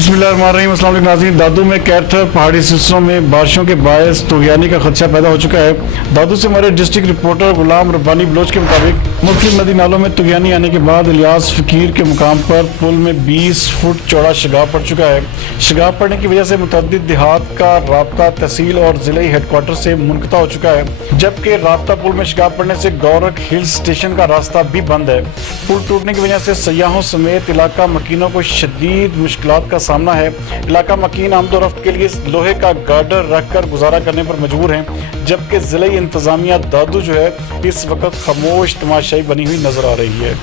बिस्मिल्लाहिर्रहमानिर्रहीम। अस्सलाम वालेकुम नाज़रीन। दादू में कैटर पहाड़ी सिलसिलों में बारिशों के बायस तुग़यानी का खदशा पैदा हो चुका है। दादू से हमारे डिस्ट्रिक्ट रिपोर्टर गुलाम रब्बानी बलोच के मुताबिक मुख्तलिफ नदी नालों में तुग़यानी आने के बाद इलियास फ़कीर के मुकाम पर पुल में 20 फुट चौड़ा शगाफ पड़ चुका है। शगाफ पड़ने की वजह से मुतअद्दिद देहात का राब्ता तहसील और ज़िले हेडक्वार्टर से मुनक़ता हो चुका है, जबकि राब्ता पुल में शगाफ पड़ने से गौरख हिल स्टेशन का रास्ता भी बंद है। पुल टूटने की वजह से सयाहों समेत इलाका मकीनों को शदीद मुश्किलात का सामना है। इलाका मकीन आमदोरफ्त के लिए लोहे का गार्डर रखकर गुजारा करने पर मजबूर हैं, जबकि ज़िले इंतज़ामिया दादू जो है इस वक्त खामोश तमाशाई बनी हुई नजर आ रही है।